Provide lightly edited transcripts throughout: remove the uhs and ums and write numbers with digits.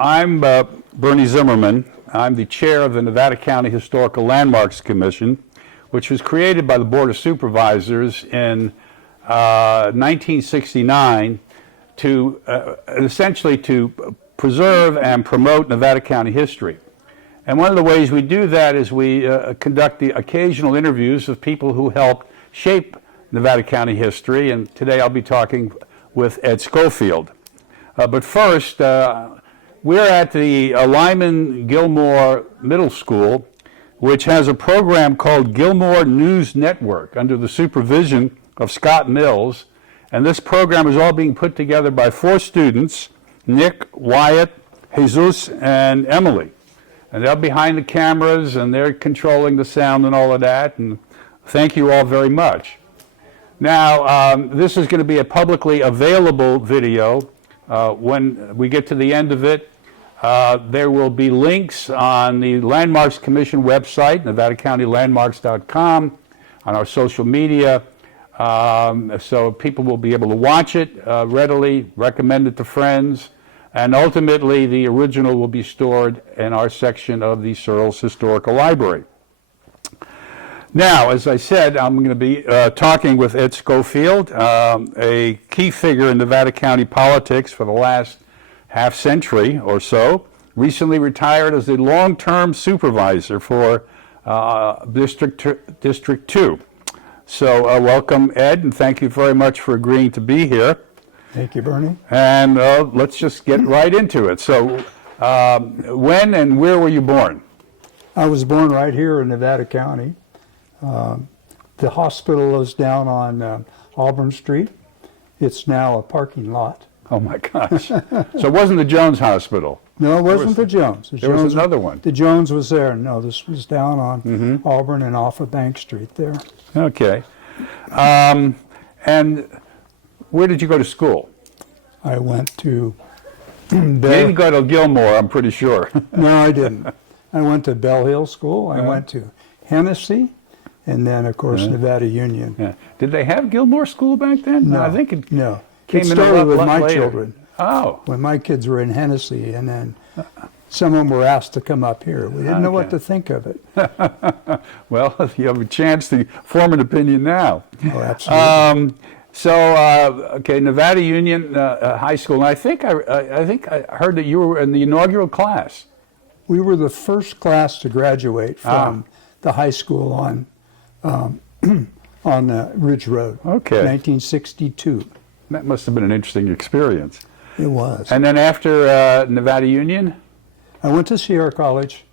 I'm Bernie Zimmerman. I'm the chair of the Nevada County Historical Landmarks Commission, which was created by the Board of Supervisors in 1969 to essentially to preserve and promote Nevada County history. And one of the ways we do that is we conduct the occasional interviews of people who helped shape Nevada County history, and today I'll be talking with Ed Schofield. But first, we're at the Lyman-Gilmore Middle School, which has a program called Gilmore News Network under the supervision of Scott Mills. And this program is all being put together by 4 students, Nick, Wyatt, Jesus, and Emily. And they're behind the cameras, and they're controlling the sound and all of that. And thank you all very much. Now, this is going to be a publicly available video. When we get to the end of it, there will be links on the Landmarks Commission website, NevadaCountyLandmarks.com, on our social media, so people will be able to watch it readily, recommend it to friends, and ultimately the original will be stored in our section of the Searles Historical Library. Now, as I said, I'm going to be talking with Ed Schofield, a key figure in Nevada County politics for the last half century or so, recently retired as the long-term supervisor for District 2. So welcome, Ed, and thank you very much for agreeing to be here. Thank you, Bernie. And let's just get right into it. So when and where were you born? I was born right here in Nevada County. The hospital is down on Auburn Street. It's now a parking lot. Oh my gosh. So it wasn't the Jones Hospital? No, it wasn't the Jones. There was another one. The Jones was there. No, this was down on Auburn and off of Bank Street there. Okay. And where did you go to school? I went to You didn't go to Gilmore, I'm pretty sure. No, I didn't. I went to Bell Hill School. I went to Hennessy, and then, of course, Nevada Union. Yeah. Did they have Gilmore School back then? No, I think it no. came It in started with lot my later. children. Oh. When my kids were in Hennessy, and then some of them were asked to come up here. We didn't know what to think of it. Well, you have a chance to form an opinion now. Oh, absolutely. Okay, Nevada Union High School. And I think I heard that you were in the inaugural class. We were the first class to graduate from the high school on Ridge Road. Okay. 1962. That must have been an interesting experience. It was. And then after Nevada Union? I went to Sierra College.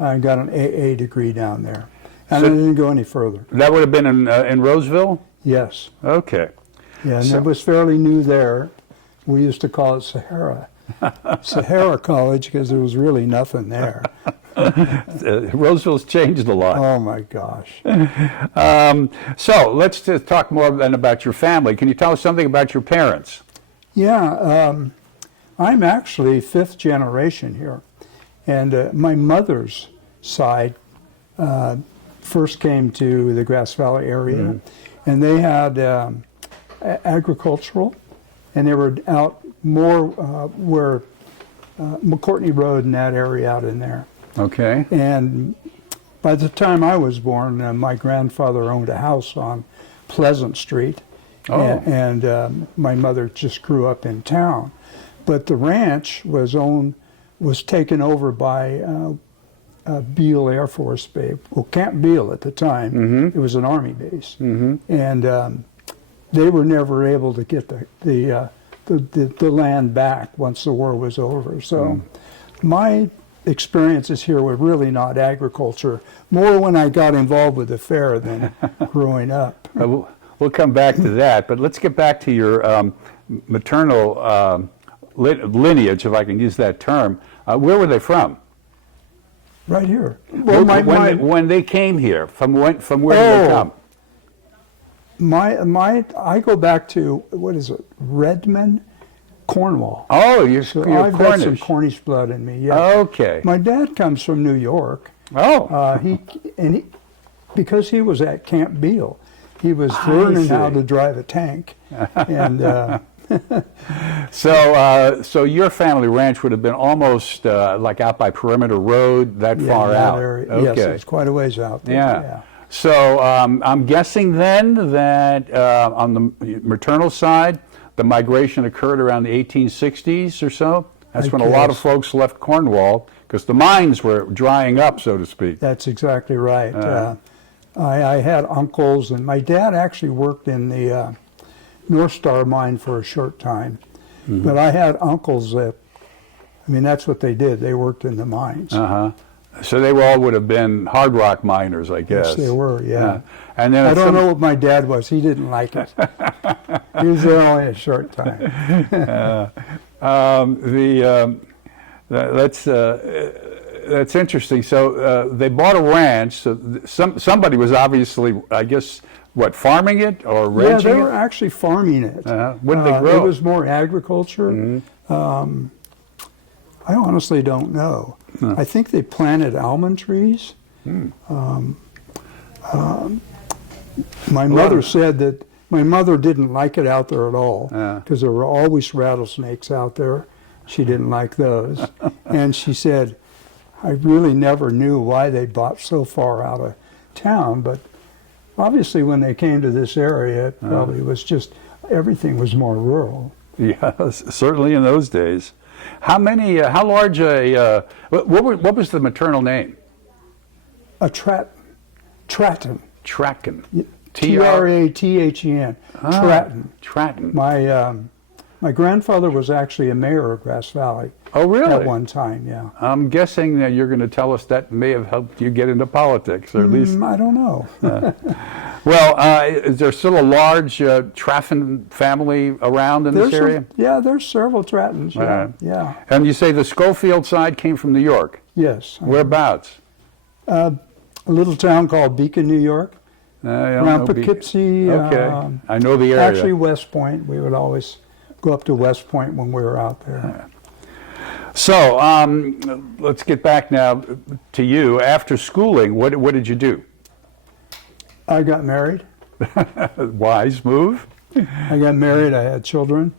I got an AA degree down there. And I didn't go any further. That would have been in Roseville? Yes. Okay. Yeah, and it was fairly new there. We used to call it Sahara. Sahara College, because there was really nothing there. Roseville's changed a lot. Oh my gosh. So let's just talk more then about your family. Can you tell us something about your parents? Yeah, I'm actually 5th generation here. And my mother's side first came to the Grass Valley area, and they had agricultural, and they were out more where McCourtney Road and that area out in there. Okay. And by the time I was born, my grandfather owned a house on Pleasant Street, and my mother just grew up in town. But the ranch was taken over by Beale Air Force Base, well, Camp Beale at the time. It was an Army base, and they were never able to get the land back once the war was over. So my experiences here were really not agriculture, more when I got involved with the fair than growing up. We'll come back to that, but let's get back to your maternal lineage, if I can use that term. Where were they from? Right here. Well, when they came here, from where did they come? I go back to, what is it, Redmond, Cornwall. Oh, you're I've Cornish. got some Cornish blood in me. Yeah. Okay. My dad comes from New York. Oh. Because he was at Camp Beale, he was learning how to drive a tank, and So your family ranch would have been almost like out by Perimeter Road, that Yeah, far that out. area. Okay. Yes, it's quite a ways out there. Yeah. So I'm guessing then that on the maternal side, the migration occurred around the 1860s or so. That's when a lot of folks left Cornwall because the mines were drying up, so to speak. That's exactly right. I had uncles, and my dad actually worked in the North Star mine for a short time. But I had uncles that, I mean, that's what they did. They worked in the mines. So they all would have been hard rock miners, I guess. Yes, they were, yeah. And then I don't know what my dad was. He didn't like it. He was there only a short time. That's interesting. So they bought a ranch. So somebody was obviously, I guess, what, farming it or ranching Yeah, they were it? actually farming it. What did they grow? It was more agriculture. I honestly don't know. I think they planted almond trees. My mother said that my mother didn't like it out there at all because there were always rattlesnakes out there. She didn't like those. And she said, I really never knew why they bought so far out of town, but obviously when they came to this area, it probably was just, everything was more rural. Yeah, certainly in those days. How large what was the maternal name? Tratton. Tratton. Trathen. Tratton. Tratton. My grandfather was actually a mayor of Grass Valley. Oh, really? At one time, yeah. I'm guessing that you're going to tell us that may have helped you get into politics, or at least. I don't know. Well, is there still a large Traffin family around in this area? There's several Trattons. Yeah. And you say the Scofield side came from New York? Yes. Whereabouts? A little town called Beacon, New York. Around Poughkeepsie. Okay. I know the area. Actually, West Point. We would always go up to West Point when we were out there. So let's get back now to you. After schooling, what did you do? I got married. Wise move. I got married. I had children.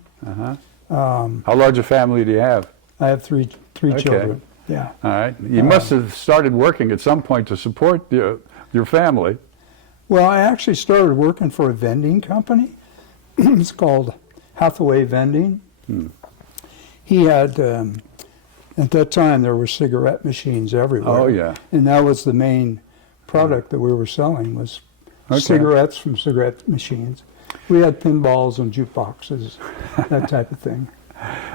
How large a family do you have? I have three children. Yeah. All right. You must have started working at some point to support your family. Well, I actually started working for a vending company. It's called Hathaway Vending. He had, at that time, there were cigarette machines everywhere. Oh, yeah. And that was the main product that we were selling was cigarettes from cigarette machines. We had pinballs and jukeboxes, that type of thing.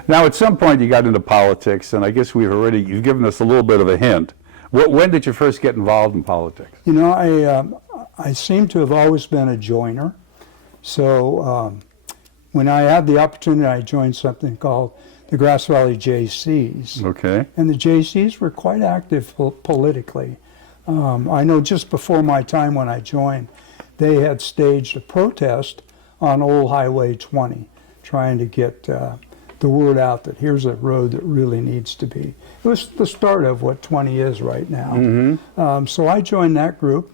Now, at some point, you got into politics, and I guess you've given us a little bit of a hint. When did you first get involved in politics? You know, I seem to have always been a joiner. So when I had the opportunity, I joined something called the Grass Valley JCs. Okay. And the JCs were quite active politically. I know just before my time when I joined, they had staged a protest on Old Highway 20, trying to get the word out that here's a road that really needs to be. It was the start of what 20 is right now. So I joined that group.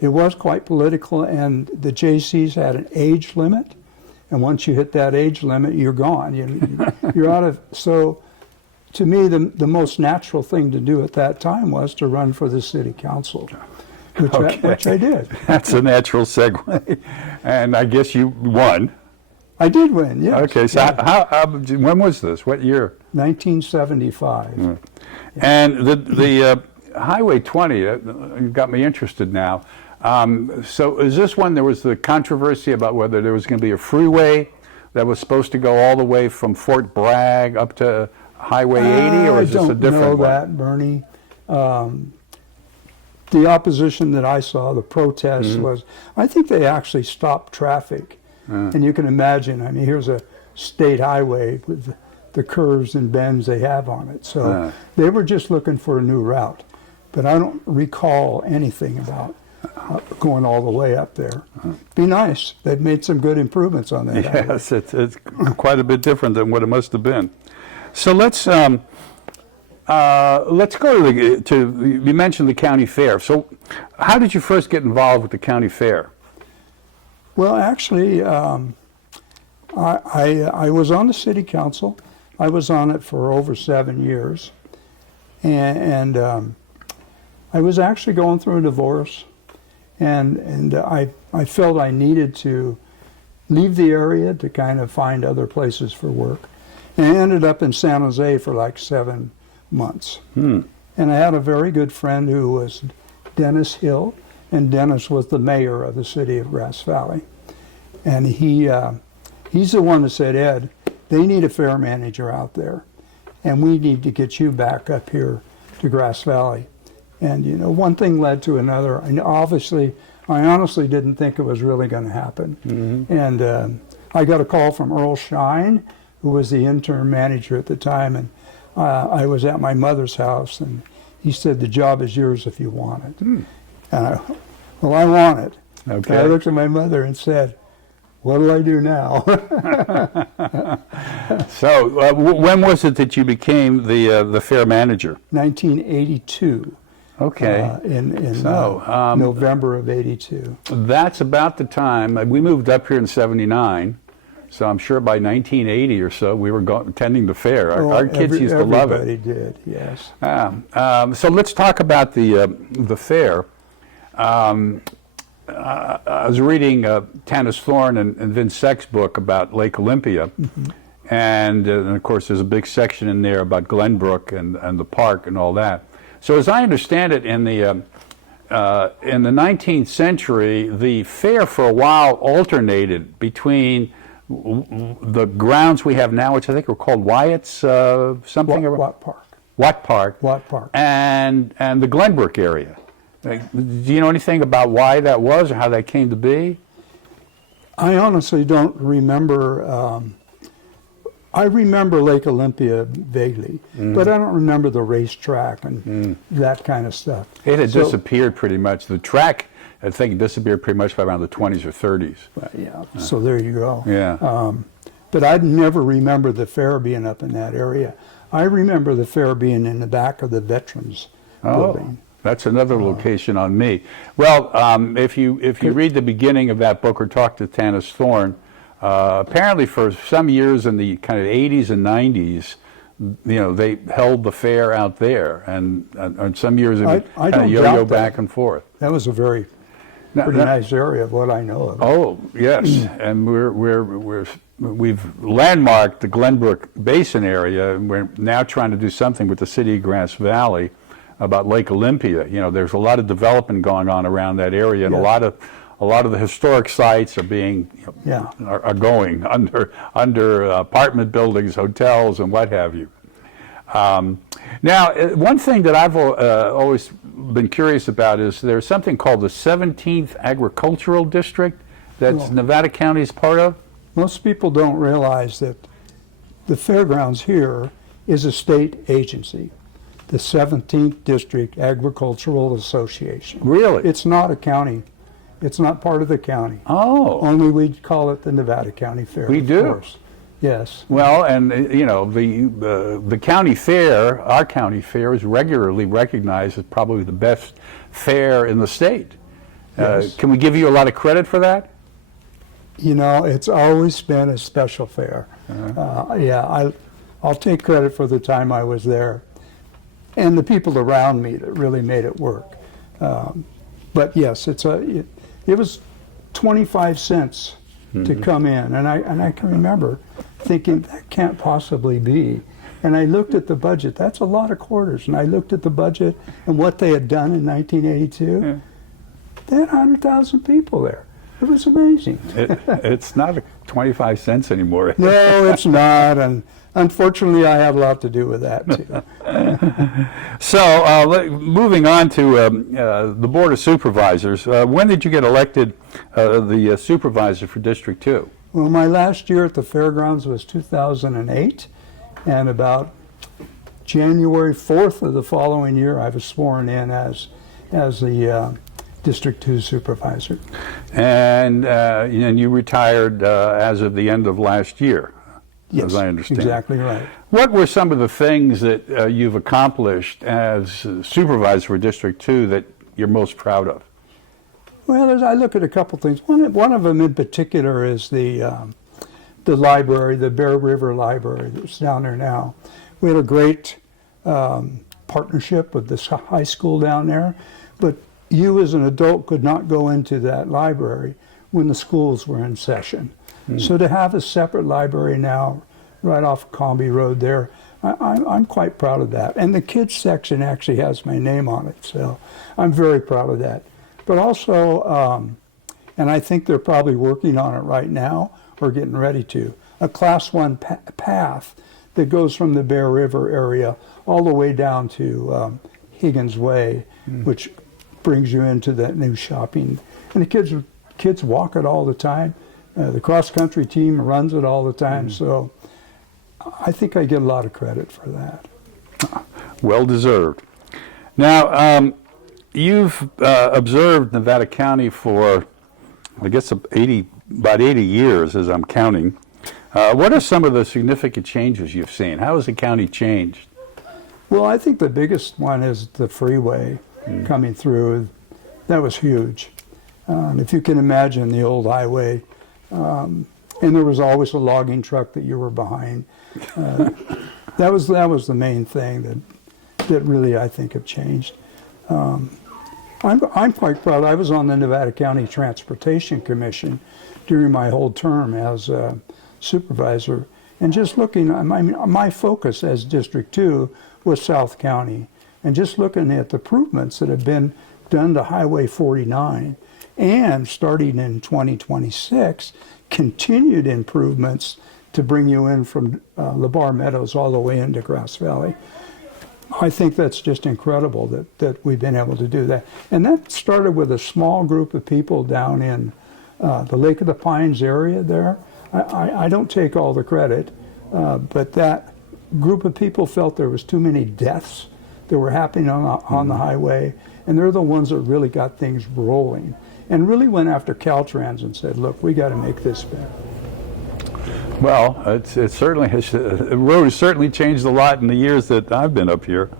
It was quite political, and the JCs had an age limit. And once you hit that age limit, you're gone. You're out of. So, to me, the most natural thing to do at that time was to run for the city council, which I did. That's a natural segue, and I guess you won. I did win. Yes. Okay. So, when was this? What year? 1975. And the Highway 20 you got me interested now. So is this when there was the controversy about whether there was going to be a freeway that was supposed to go all the way from Fort Bragg up to Highway 80, or is this a different one? I don't know that, Bernie. The opposition that I saw, the protest was, I think they actually stopped traffic. And you can imagine, I mean, here's a state highway with the curves and bends they have on it. So they were just looking for a new route. But I don't recall anything about going all the way up there. Be nice. They've made some good improvements on that. Yes, it's quite a bit different than what it must have been. So let's go to you mentioned the county fair. So how did you first get involved with the county fair? Well, actually, I was on the city council. I was on it for over 7 years. And I was actually going through a divorce. And I felt I needed to leave the area to kind of find other places for work. And I ended up in San Jose for like 7 months. And I had a very good friend who was Dennis Hill, and Dennis was the mayor of the city of Grass Valley. And he's the one that said, Ed, they need a fair manager out there, and we need to get you back up here to Grass Valley. And you know, one thing led to another. And obviously, I honestly didn't think it was really going to happen. And I got a call from Earl Shine, who was the interim manager at the time, and I was at my mother's house, and he said, the job is yours if you want it. And I want it. Okay. And I looked at my mother and said, what do I do now? So, when was it that you became the fair manager? 1982. Okay. In So, November of 82. That's about the time. We moved up here in 79, so I'm sure by 1980 or so we were attending the fair. Our kids used to love it. Everybody did, yes. So let's talk about the fair. I was reading Tanis Thorne and Vince Seck's book about Lake Olympia, and of course there's a big section in there about Glenbrook and the park and all that. So as I understand it, in the 19th century, the fair for a while alternated between the grounds we have now, which I think are called Wyatt's something. Watt Park. Watt Park. Watt Park. And the Glenbrook area. Do you know anything about why that was or how that came to be? I honestly don't remember. I remember Lake Olympia vaguely, but I don't remember the racetrack and that kind of stuff. It had disappeared pretty much. The track, I think, disappeared pretty much by around the 20s or 30s. Yeah, so there you go. Yeah. But I never remember the fair being up in that area. I remember the fair being in the back of the Veterans Building. That's another location on me. Well, if you read the beginning of that book or talk to Tanis Thorne, apparently for some years in the kind of 80s and 90s, you know, they held the fair out there, and some years it would kind of yo-yo back and forth. That was a pretty nice area of what I know of. Oh yes, and we've landmarked the Glenbrook Basin area, and we're now trying to do something with the city of Grass Valley about Lake Olympia. You know, there's a lot of development going on around that area, and a lot of the historic sites are being are going under apartment buildings, hotels, and what have you. Now, one thing that I've always been curious about is there's something called the 17th Agricultural District that Nevada County is part of. Most people don't realize that the fairgrounds here is a state agency, the 17th District Agricultural Association. Really? It's not a county. It's not part of the county. Oh. Only we call it the Nevada County Fair. We do? Of course. Yes. Well, and you know, the county fair, our county fair, is regularly recognized as probably the best fair in the state. Yes. Can we give you a lot of credit for that? You know, it's always been a special fair. I'll take credit for the time I was there, and the people around me that really made it work. But yes, it was 25 cents to come in, and I can remember thinking that can't possibly be. And I looked at the budget. That's a lot of quarters. And I looked at the budget and what they had done in 1982. They had 100,000 people there. It was amazing. It's not 25 cents anymore. No, it's not. And unfortunately, I had a lot to do with that, too. So, moving on to the Board of Supervisors, when did you get elected the supervisor for District 2? Well, my last year at the fairgrounds was 2008, and about January 4th of the following year, I was sworn in as the District 2 supervisor. And you retired as of the end of last year, yes, as I understand. Exactly right. What were some of the things that you've accomplished as supervisor for District 2 that you're most proud of? Well, I look at a couple things. One of them in particular is the the library, the Bear River Library that's down there now. We had a great partnership with this high school down there, but you as an adult could not go into that library when the schools were in session. So to have a separate library now right off Camp Beale Road there, I'm quite proud of that. And the kids section actually has my name on it, so I'm very proud of that. But also, and I think they're probably working on it right now or getting ready to, a Class 1 path that goes from the Bear River area all the way down to Higgins Way, which brings you into that new shopping. And the kids walk it all the time. The cross-country team runs it all the time, so I think I get a lot of credit for that. Well deserved. Now, you've observed Nevada County for, I guess, about 80 years, as I'm counting. What are some of the significant changes you've seen? How has the county changed? Well, I think the biggest one is the freeway coming through. That was huge. If you can imagine the old highway, and there was always a logging truck that you were behind. That was the main thing that really I think have changed. I'm quite proud. I was on the Nevada County Transportation Commission during my whole term as a supervisor, and just looking, my focus as District 2 was South County, and just looking at the improvements that have been done to Highway 49, and starting in 2026, continued improvements to bring you in from LeBar Meadows all the way into Grass Valley. I think that's just incredible that we've been able to do that. And that started with a small group of people down in the Lake of the Pines area there. I don't take all the credit, but that group of people felt there was too many deaths that were happening on the highway, and they're the ones that really got things rolling and really went after Caltrans and said, look, we got to make this better. Well, it certainly has, the road has certainly changed a lot in the years that I've been up here.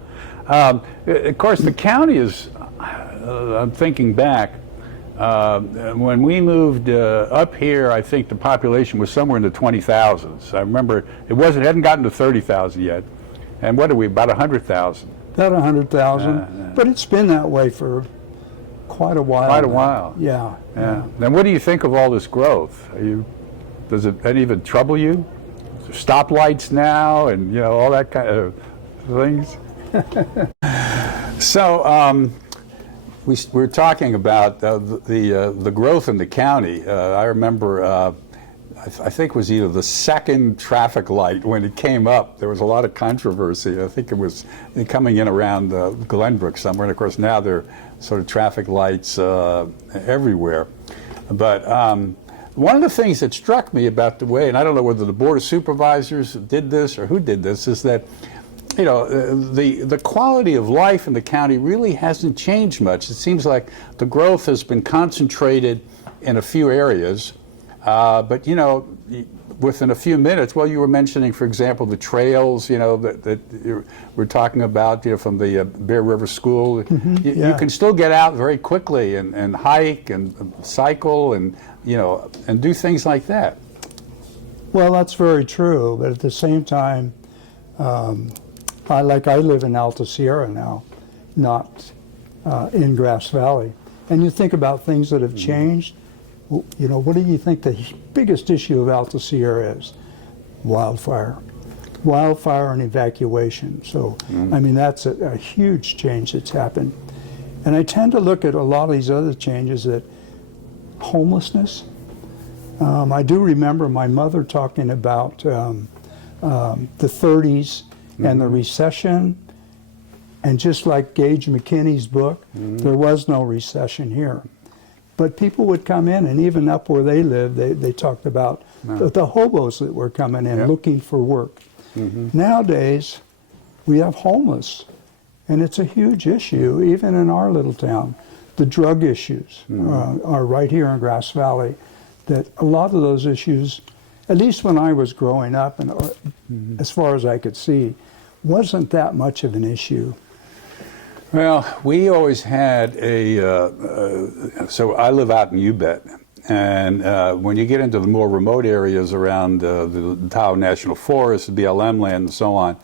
Of course, the county is, I'm thinking back, when we moved up here, I think the population was somewhere in the 20,000s. I remember it hadn't gotten to 30,000 yet. And what are we, about 100,000? About 100,000, but it's been that way for quite a while. Quite a while. Yeah. Then what do you think of all this growth? Does it any of it trouble you? Stoplights now, and all that kind of things. So we're talking about the growth in the county. I remember. I think it was either the second traffic light when it came up. There was a lot of controversy. I think it was coming in around Glenbrook somewhere, and of course now there are sort of traffic lights everywhere. But one of the things that struck me about the way, and I don't know whether the Board of Supervisors did this or who did this, is that the quality of life in the county really hasn't changed much. It seems like the growth has been concentrated in a few areas. But within a few minutes, well, you were mentioning, for example, the trails, that we're talking about, from the Bear River School. You can still get out very quickly and hike and cycle and do things like that. Well, that's very true. But at the same time, I live in Alta Sierra now, not in Grass Valley. And you think about things that have changed. What do you think the biggest issue of Alta Sierra is? Wildfire and evacuation. So, that's a huge change that's happened. And I tend to look at a lot of these other changes that homelessness. I do remember my mother talking about the 30s and the recession. And just like Gage McKinney's book, there was no recession here. But people would come in, and even up where they live, they talked about the hobos that were coming in looking for work. Nowadays, we have homeless, and it's a huge issue, even in our little town. The drug issues are right here in Grass Valley, that a lot of those issues, at least when I was growing up, and as far as I could see, wasn't that much of an issue. Well, we always had so I live out in Ubet, And when you get into the more remote areas around the Tahoe National Forest, the BLM land, and so on,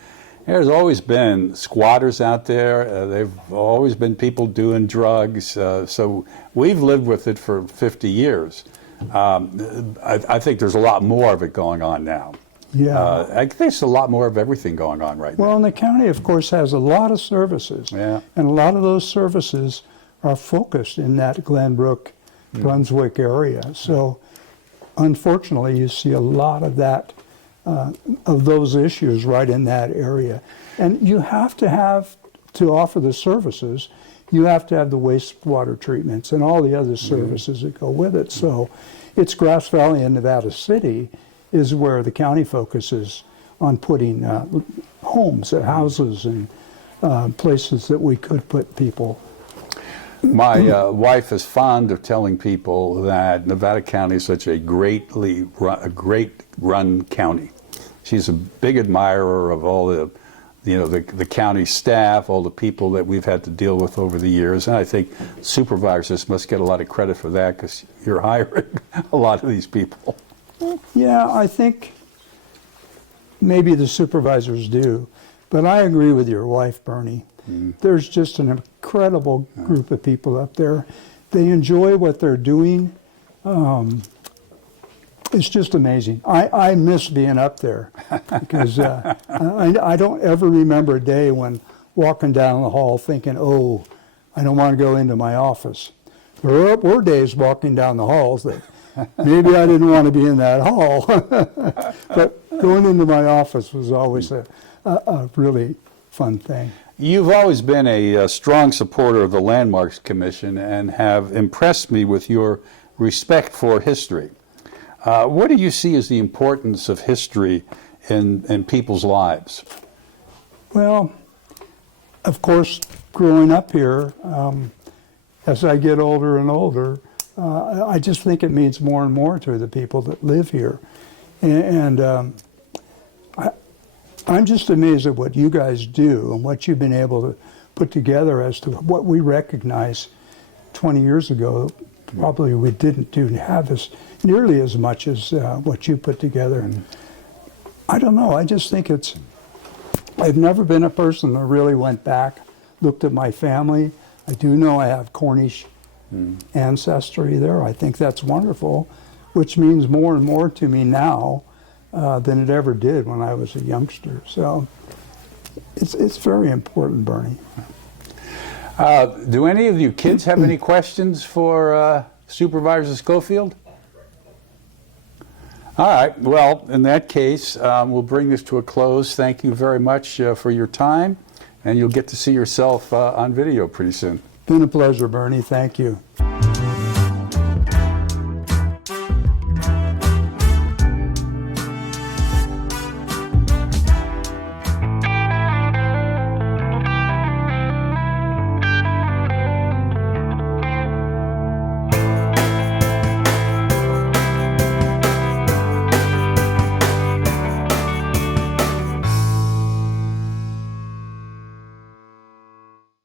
there's always been squatters out there. They've always been people doing drugs. So we've lived with it for 50 years. I think there's a lot more of it going on now. Yeah. I think there's a lot more of everything going on right now. Well, and the county, of course, has a lot of services. Yeah. And a lot of those services are focused in that Glenbrook, Brunswick area. So, unfortunately, you see a lot of that, of those issues right in that area. And you have to offer the services, you have to have the wastewater treatments and all the other services that go with it. So, it's Grass Valley and Nevada City is where the county focuses on putting homes, houses, and places that we could put people. My wife is fond of telling people that Nevada County is such a great run county. She's a big admirer of all the county staff, all the people that we've had to deal with over the years, and I think supervisors must get a lot of credit for that because you're hiring a lot of these people. Yeah, I think maybe the supervisors do, but I agree with your wife, Bernie. There's just an incredible group of people up there. They enjoy what they're doing. It's just amazing. I miss being up there because I don't ever remember a day when walking down the hall thinking, oh, I don't want to go into my office. There were days walking down the halls that maybe I didn't want to be in that hall. But going into my office was always a really fun thing. You've always been a strong supporter of the Landmarks Commission and have impressed me with your respect for history. What do you see as the importance of history in people's lives? Well, of course, growing up here, as I get older and older, I just think it means more and more to the people that live here. And I'm just amazed at what you guys do and what you've been able to put together as to what we recognize 20 years ago. Probably we didn't have as nearly as much as what you put together. And I don't know, I just think I've never been a person that really went back, looked at my family. I do know I have Cornish ancestry there. I think that's wonderful, which means more and more to me now than it ever did when I was a youngster. So it's very important, Bernie. Do any of you kids have any questions for Supervisor Scofield? All right, well, in that case, we'll bring this to a close. Thank you very much for your time, and you'll get to see yourself on video pretty soon. Been a pleasure, Bernie. Thank you.